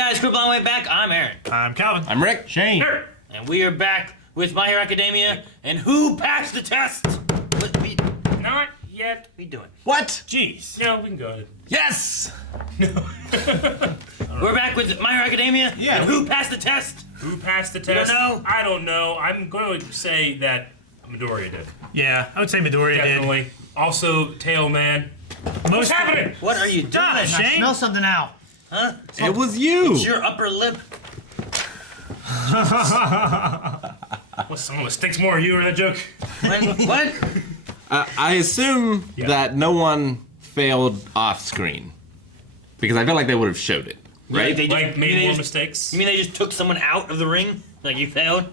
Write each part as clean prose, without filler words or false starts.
guys, Cripple on the way back. I'm Aaron. I'm Calvin. I'm Rick. Shane. And we are back with My Hero Academia. And who passed the test? What we Not yet. we doing? What? Jeez. No, we can go ahead. Yes! We're back with My Hero Academia. Yeah. And who passed the test? Who passed the You don't test? know? I don't know. I'm going to say that Midoriya did. Yeah, I would say Midoriya Definitely. Also, Tailman. did. What's happening? What are you doing? Stop, Shane. Smell something out. Huh? It was you! It's your upper lip. What's someone that stinks more? You or that joke? What? I assume Yeah. that no one failed off screen. Because I feel like they would have showed it, right? They Like, you made mean they more just- mistakes? You mean they just took someone out of the ring? Like you failed?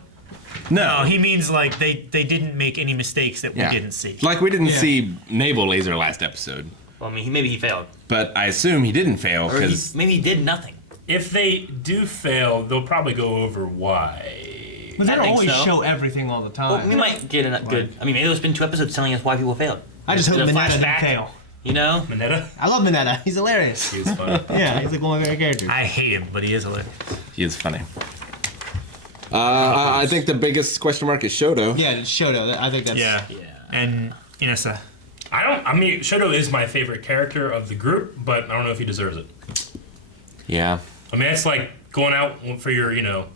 No, he means like they didn't make any mistakes that we Yeah. didn't see. Like we didn't see Naval Laser last episode. Well, I mean, maybe he failed. But I assume he didn't fail Or because... maybe he did nothing. If they do fail, they'll probably go over why. But they I don't think always so. show everything all the time. Well, we might get a good... I mean, maybe there's been 2 episodes telling us why people failed. I just hope Is it a Mineta didn't flashback? fail. You know? Mineta? I love Mineta. He's hilarious. He was fun. Yeah, he's like one of my favorite characters. I hate him, but he is hilarious. He is funny. I think the biggest question mark is Shoto. Yeah, it's Shoto. I think that's... Yeah. Yeah. And Inessa. I mean, Shoto is my favorite character of the group, but I don't know if he deserves it. Yeah. I mean, it's like going out for your,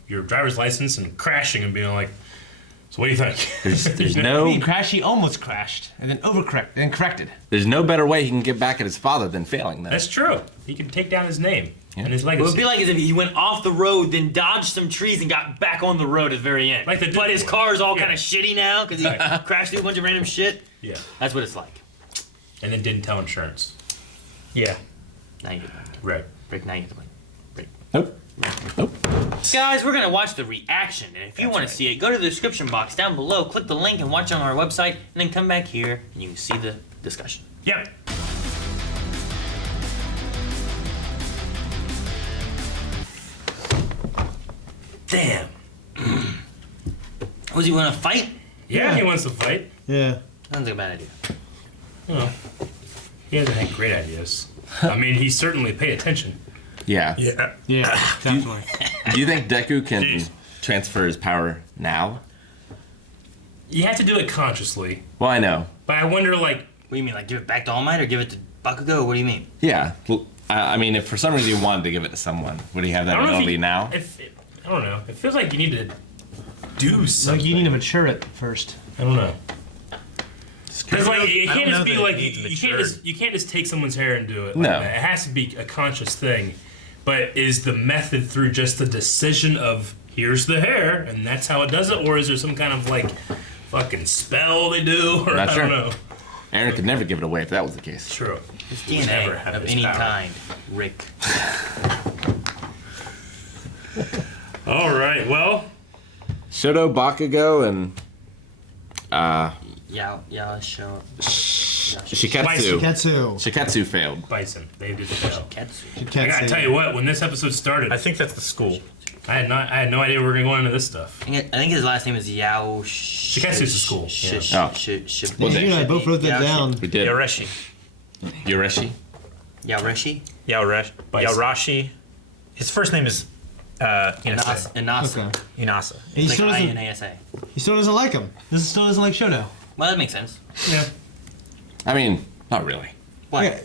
your driver's license and crashing and being like, so what do you think? There's He no crashed. He almost crashed, and then corrected. there's no better way he can get back at his father than failing that. That's true. He can take down his name and his It legacy. would be like as if he went off the road, then dodged some trees and got back on the road at the very end. Like the but his Deadpool. car's all Yeah. kind of shitty now because he Right. crashed through a bunch of random shit. Yeah. That's what it's like. And then didn't tell insurance. Yeah. Now you get the point. Right. Break, now you get the point. Break. Nope. Nope. Guys, we're going to watch the reaction. And if you want to see it, go to the description box down below, click the link, and watch it on our website. And then come back here and you can see the discussion. Yep. Damn. Was he going to fight? Yeah, he wants to fight. Yeah. Sounds like a bad idea. Well, he hasn't had great ideas. I mean, he certainly paid attention. Yeah. Yeah. Yeah, definitely. Do you think Deku can Jeez. transfer his power now? You have to do it consciously. Well, I know. But I wonder, like, What do you mean, like give it back to All Might or give it to Bakugo? What do you mean? Yeah. Well, I mean, if for some reason you wanted to give it to someone, would he have that I don't know if ability he- now? I don't know. It feels like you need to do something. Like, you need to mature it first. I don't know. Because like it I don't can't know just be that it like needs you can't just take someone's hair and do it. No. Like that. It has to be a conscious thing. But is the method through just the decision of here's the hair and that's how it does it, or is there some kind of like fucking spell they do? Or Not I sure. don't know. Aaron could never give it away if that was the case. True. It's He would never DNA have of this any power. kind, Rick. All right. Well, Shoto, Bakugo, and Show. Shiketsu. Ketsu. Shiketsu failed. Bison. They did fail. Ketsu. I gotta tell you what. When this episode started, I think that's the school. I had no idea we were gonna go into this stuff. I think his last name is Yao. Shiketsu's the school, yeah. Well, You and I both wrote that down. We did. Yareshi. Yoreshi. Yaoreshi? Bison. Yaorashi. His first name is Inasa. Inasa. Okay. Inasa. And he Like still doesn't. I-N-A-S-A. He still doesn't like him. This still doesn't like Shoto. Well, that makes sense. Yeah. I mean, not really. What? Yeah.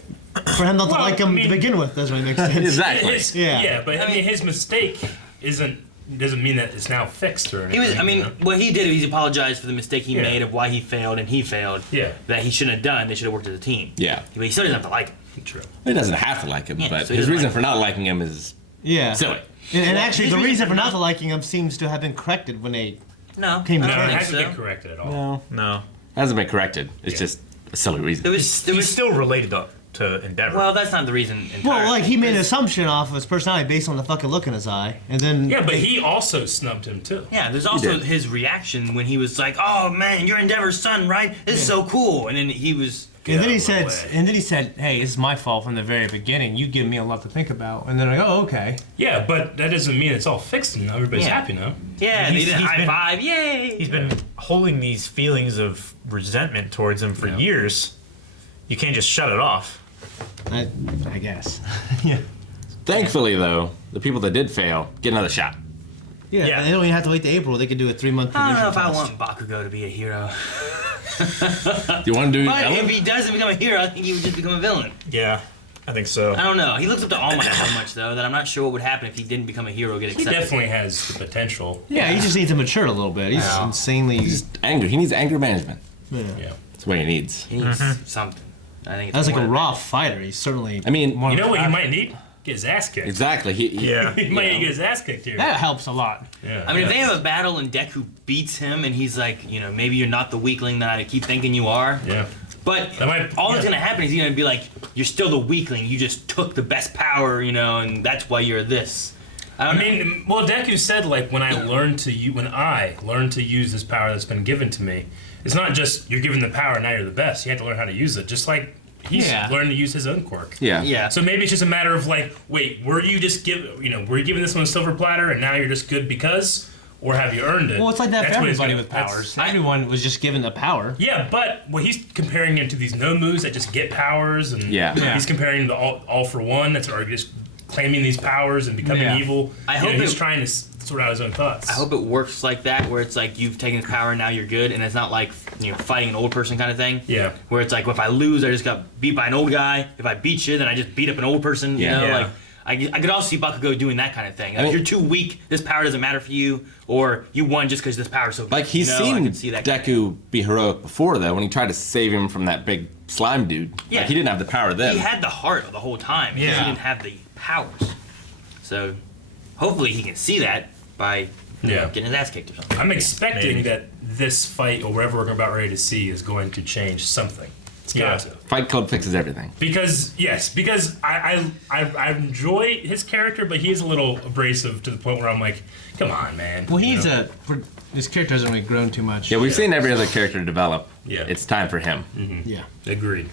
For him not to Well, like him I mean- to begin with doesn't really make sense. Exactly. Yeah. But I mean, his mistake doesn't mean that it's now fixed or He anything. was. I mean, you know? what he did is he apologized for the mistake he Yeah. made of why he failed, and he failed. Yeah. That he shouldn't have done. They should have worked as a team. Yeah. But he still doesn't have to like him. True. He doesn't have to like him, Yeah, but so he his doesn't reason like for not liking him is Yeah. silly. And actually, his the reason reason for for not not- liking him seems to have been corrected when they. No. Came I to don't No, it think hasn't so. been corrected at all. No. No. Hasn't been corrected. It's Yeah. just a silly reason. There was. He's still related to Endeavor. Well, that's not the reason. Entirely. Well, like he made an assumption off of his personality based on the fucking look in his eye, and then. Yeah, but he also snubbed him too. Yeah, there's also did. his reaction when he was like, "Oh man, you're Endeavor's son, right? This is so cool." And then he was. And then he Get out of said, my way. "Hey, it's my fault from the very beginning. You give me a lot to think about." And then I go, "Oh, okay." Yeah, but that doesn't mean it's all fixed and everybody's Yeah. happy now. Yeah, they He's- did a he's high been- five. Yay! He's been holding these feelings of resentment towards him for Yeah. years. You can't just shut it off. I guess. Yeah. Thankfully, though, the people that did fail get another shot. Yeah, they don't even have to wait to April. They could do a 3-month I don't know if provisional I test. want Bakugo to be a hero. Do you want to do But Ellen? if he doesn't become a hero, I think he would just become a villain. Yeah, I think so. I don't know. He looks up to All Might so much, though, that I'm not sure what would happen if he didn't become a hero, get He accepted. definitely has the potential. Yeah, he just needs to mature a little bit. He's Yeah. insanely. Anger. He needs anger management. Yeah. That's what he needs. He needs something. I think it's That's like more a than raw fighter. He's certainly. I mean, one You of know the what he best. might need? Get his ass kicked. exactly. Yeah. He might get his ass kicked here. That helps a lot. Yeah. I mean, if they have a battle and Deku beats him and he's like, maybe you're not the weakling that I keep thinking you are. Yeah. But That might- all that's yeah. gonna happen is he's gonna be like, you're still the weakling. You just took the best power, and that's why you're this. I don't know. mean, well, Deku said like when I learned to use this power that's been given to me, it's not just you're given the power now you're the best. You have to learn how to use it, just like he's Yeah. learned to use his own quirk. Yeah. Yeah. So maybe it's just a matter of like, wait, were you given this one a silver platter and now you're just good because, or have you earned it? Well, it's like that That's for what he's everybody gonna- with that's- powers. Everyone was just given the power. Yeah, but he's comparing it to these no moves that just get powers, and Yeah. he's comparing the all for one that's are just claiming these powers and becoming Yeah. evil. I hope he's it- trying to sort out his own thoughts. I hope it works like that, where it's like you've taken his power and now you're good, and it's not like fighting an old person kind of thing. Yeah. Where it's like, well, if I lose, I just got beat by an old guy. If I beat you, then I just beat up an old person. Yeah. Yeah. Like I could also see Bakugo doing that kind of thing. Like, I mean- if you're too weak, this power doesn't matter for you, or you won just because this power is so. Like, good, he's I seen could see that kind of- Deku be heroic before, though, when he tried to save him from that big slime dude. Yeah. Like, he didn't have the power then. He had the heart the whole time. He Yeah. just didn't have the powers. So, hopefully, he can see that by getting his ass kicked or something. I'm expecting Maybe. that this fight or whatever we're about ready to see is going to change something. It's got to. Fight Club fixes everything. Because I enjoy his character, but he's a little abrasive to the point where I'm like, come on, man. Well, he's You know? his character hasn't really grown too much. Yeah, we've seen every other character develop. Yeah. It's time for him. Yeah. Agreed.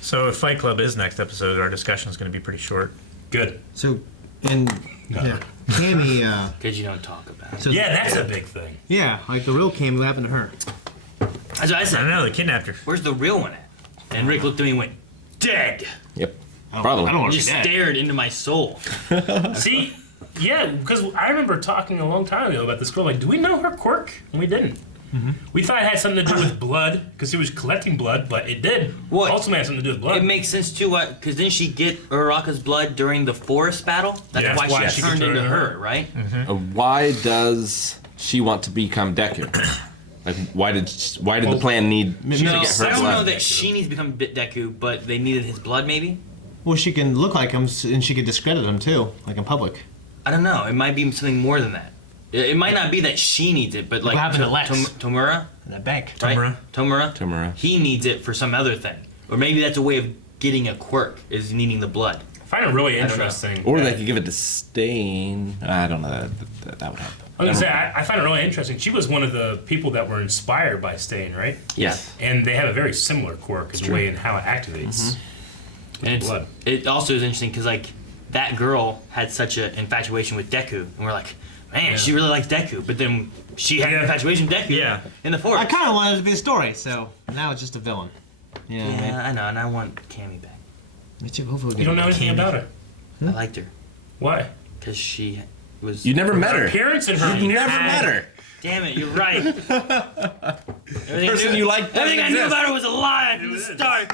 So if Fight Club is next episode, our discussion is going to be pretty short. Good. So, and Cammy, Because you don't talk about it. so Yeah, that's a big thing. yeah, like the real Cammy, what happened to her? That's what I I said. don't know, they kidnapped her. Where's the real one at? And Rick looked at me and went, dead. Yep. I Probably. don't want He to just see that. stared into my soul. See, yeah, because I remember talking a long time ago about this girl. Like, do we know her quirk? And we didn't. We thought it had something to do with blood because he was collecting blood, but it did. What? Ultimately, had something to do with blood. It makes sense too, because didn't she get Uraraka's blood during the forest battle? That's Yeah, why, why she she could turned turn into into her, her. right? Why does she want to become Deku? Like, why did the plan need to No, get I her don't know blood? that she needs to become Deku, but they needed his blood, maybe? Well, she can look like him, and she could discredit him too, like in public. I don't know. It might be something more than that. It might not be that she needs it, but like What happened to Lex? Tomura, In that bank. right? Tomura. Tomura. He needs it for some other thing. Or maybe that's a way of getting a quirk, is needing the blood. I find it really don't know. interesting. Or that- they could give it to Stain. I don't know. That would help. I was gonna say, I find it really interesting. She was one of the people that were inspired by Stain, right? Yeah. And they have a very similar quirk in the way in how it activates. And Blood. it also is interesting because like that girl had such an infatuation with Deku, and we're like, man, she really likes Deku. But then she had an Yeah. infatuation with Deku Yeah. in the I forest. kind of wanted it to be a story, so now it's just a villain. You know what I mean? Yeah, I know, and I want Cammy back. Me too. Hopefully we You get don't know anything Cammy. about her. I liked her Why? because she was. You never met her. Appearance and her. You've never met her. Damn it, you're right. Everything person I knew- you like Everything I doesn't knew exist. about her was a lie from the start.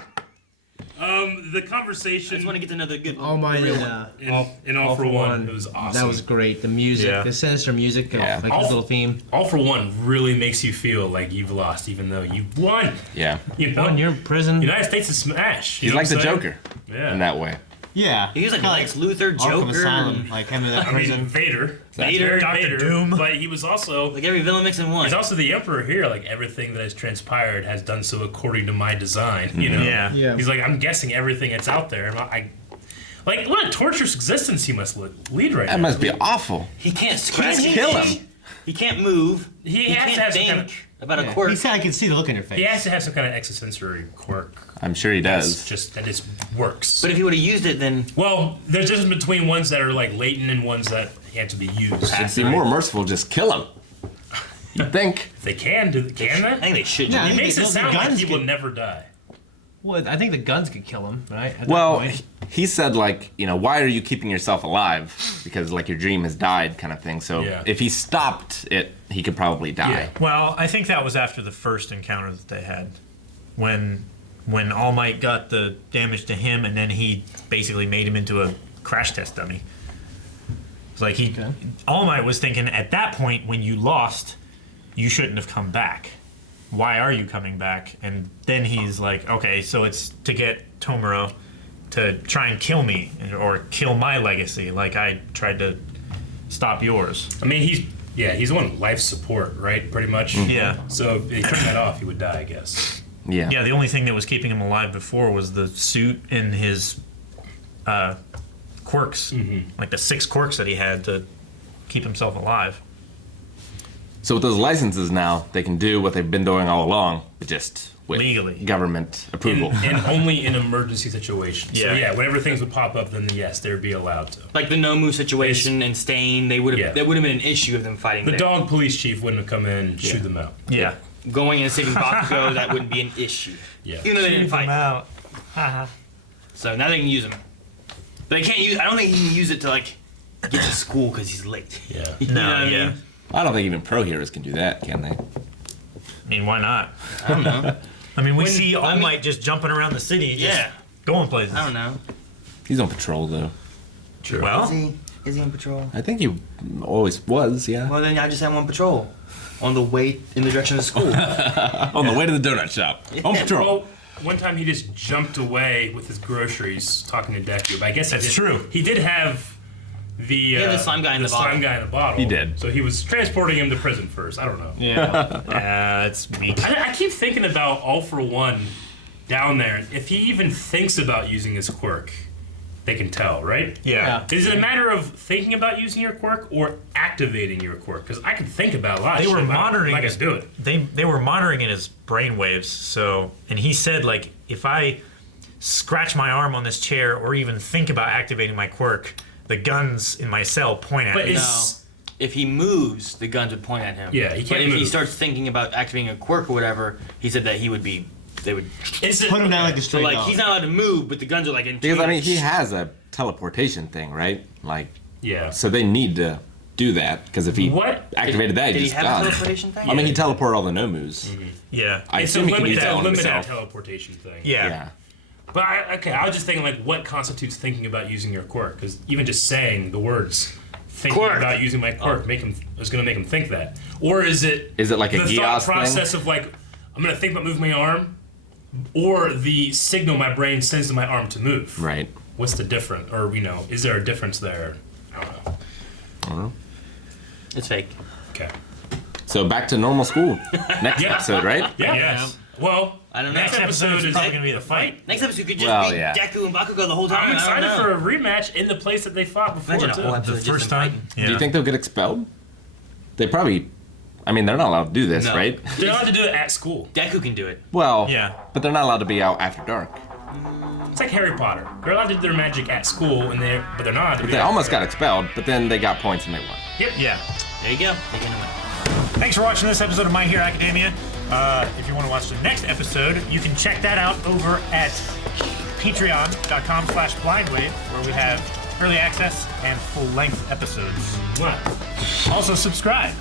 The I conversation just want to get to know the good one. All my the real one. in All for One, it was awesome. That was great. The music, Yeah. the sinister music, Yeah. like All- his little theme. All for One really makes you feel like you've lost, even though you've won. Yeah. You know, When you're in prison. United States is smash. You He's know like the what I'm saying? Joker Yeah. in that way. Yeah. He was like Kinda Lex Luthor, Arkham Joker, Asylum, and, like him in that I mean, prison. Vader. Vader, Dr. Vader. Doom. But he was also. like every villain mixed in one. He's also the emperor here. Like everything that has transpired has done so according to my design. You know. Yeah. Yeah. He's like, I'm guessing everything that's out there. Like, what a torturous existence he must lead right That now. must be awful. He can't scratch Can't his kill knee. him. He can't move. He He has can't to have some think kind of. about a Yeah. quirk. He said I could see the look in your face. He has to have some kind of existential quirk. I'm sure he does. That just works. But if he would have used it, then Well, there's a difference between ones that are like latent and ones that have to be used. It'd be more merciful just kill him. You think? If they can, can I they? think they should. Yeah, He I think makes it those sound like guns he will can- never die. Well, I think the guns could kill him, right? At that Well, point. he said like, why are you keeping yourself alive? Because like your dream has died, kind of thing. So Yeah. if he stopped it, he could probably die. Yeah. Well, I think that was after the first encounter that they had, when All Might got the damage to him, and then he basically made him into a crash test dummy. It's like All Might was thinking at that point when you lost, you shouldn't have come back. Why are you coming back? And then he's like, okay, so it's to get Tomura to try and kill me or kill my legacy, like I tried to stop yours. I mean, he's on life support, right? Pretty much. Yeah. So if he turned that off, he would die, I guess. Yeah. Yeah, the only thing that was keeping him alive before was the suit and his quirks, like the 6 quirks that he had to keep himself alive. So with those licenses now, they can do what they've been doing all along, but just with Legally. government approval. And only in emergency situations. So Yeah. yeah, whenever things would pop up, then yes, they'd be allowed to. Like the Nomu situation and Stain, that would have been an issue of them fighting. The there. dog police chief wouldn't have come in and shoot them out. Yeah. Going and saving Bakugo, that wouldn't be an issue. Yeah. Even though they didn't fight. out. So now they can use him. But they can't use. I don't think he can use it to like get to school because he's late. Yeah. You know what I yeah. mean? I don't think even pro heroes can do that, can they? I mean, why not? I don't know. I mean, we see All Might just jumping around the city, just Yeah. going places. I don't know. He's on patrol though. True. Well, Is he on patrol? I think he always was, yeah. Well, then I just have him on patrol. On the way in the direction of school. On the way to the donut shop. On patrol. Well, one time he just jumped away with his groceries talking to Deku. But I guess That's true. He did have the had the slime guy in the slime bottle. guy in the bottle. He did. So he was transporting him to prison first. I don't know. yeah, it's weak. I keep thinking about All for One down there. If he even thinks about using his quirk, they can tell, right? Yeah. Is it a matter of thinking about using your quirk or activating your quirk? Because I could think about a lot of They shit. were but monitoring I his can do it. They were monitoring in his brainwaves, so and he said like if I scratch my arm on this chair or even think about activating my quirk, the guns in my cell point at But me. is If he moves, the guns would point at him. Yeah, he But can't if he move. starts thinking about activating a quirk or whatever, he said that they would. is it Put him down like a So straight like dog. he's not allowed to move, but the guns are like in. Because I mean he has a teleportation thing, right? Like Yeah. so they need to do that because if he What? activated that, Did he he's have a gone. teleportation thing? I mean he teleported all the Nomus. Yeah. I It's a assume he can use limited, that on limited himself. teleportation thing. Yeah. Yeah. But I was just thinking, like, what constitutes thinking about using your quirk? Because even just saying the words "thinking Quirk. about using my quirk" is going to make him think that. Or is it? Is it like a the Geass thought process of like, I'm going to think about moving my arm, or the signal my brain sends to my arm to move? Right. What's the difference? Or is there a difference there? I don't know. It's fake. Okay. So back to normal school. Next Yeah. episode, right? Yeah. Yes. Well, I don't know. next Next episode is probably gonna be the fight. Next episode could just Well, be yeah. Deku and Bakugo the whole time. I'm I excited don't know. for a rematch in the place that they fought before Imagine a too. whole episode The just first them time. fighting. Yeah. Do you think they'll get expelled? They probably. I mean, they're not allowed to do this, No. right? They're allowed to do it at school. Deku can do it. Well, Yeah. but they're not allowed to be out after dark. It's like Harry Potter. They're allowed to do their magic at school, but they're not. They almost got expelled, but then they got points and they won. Yeah. There you go. They're gonna win. Thanks for watching this episode of My Hero Academia. If you want to watch the next episode, you can check that out over at patreon.com/blindwave, where we have early access and full-length episodes. What? Also, subscribe.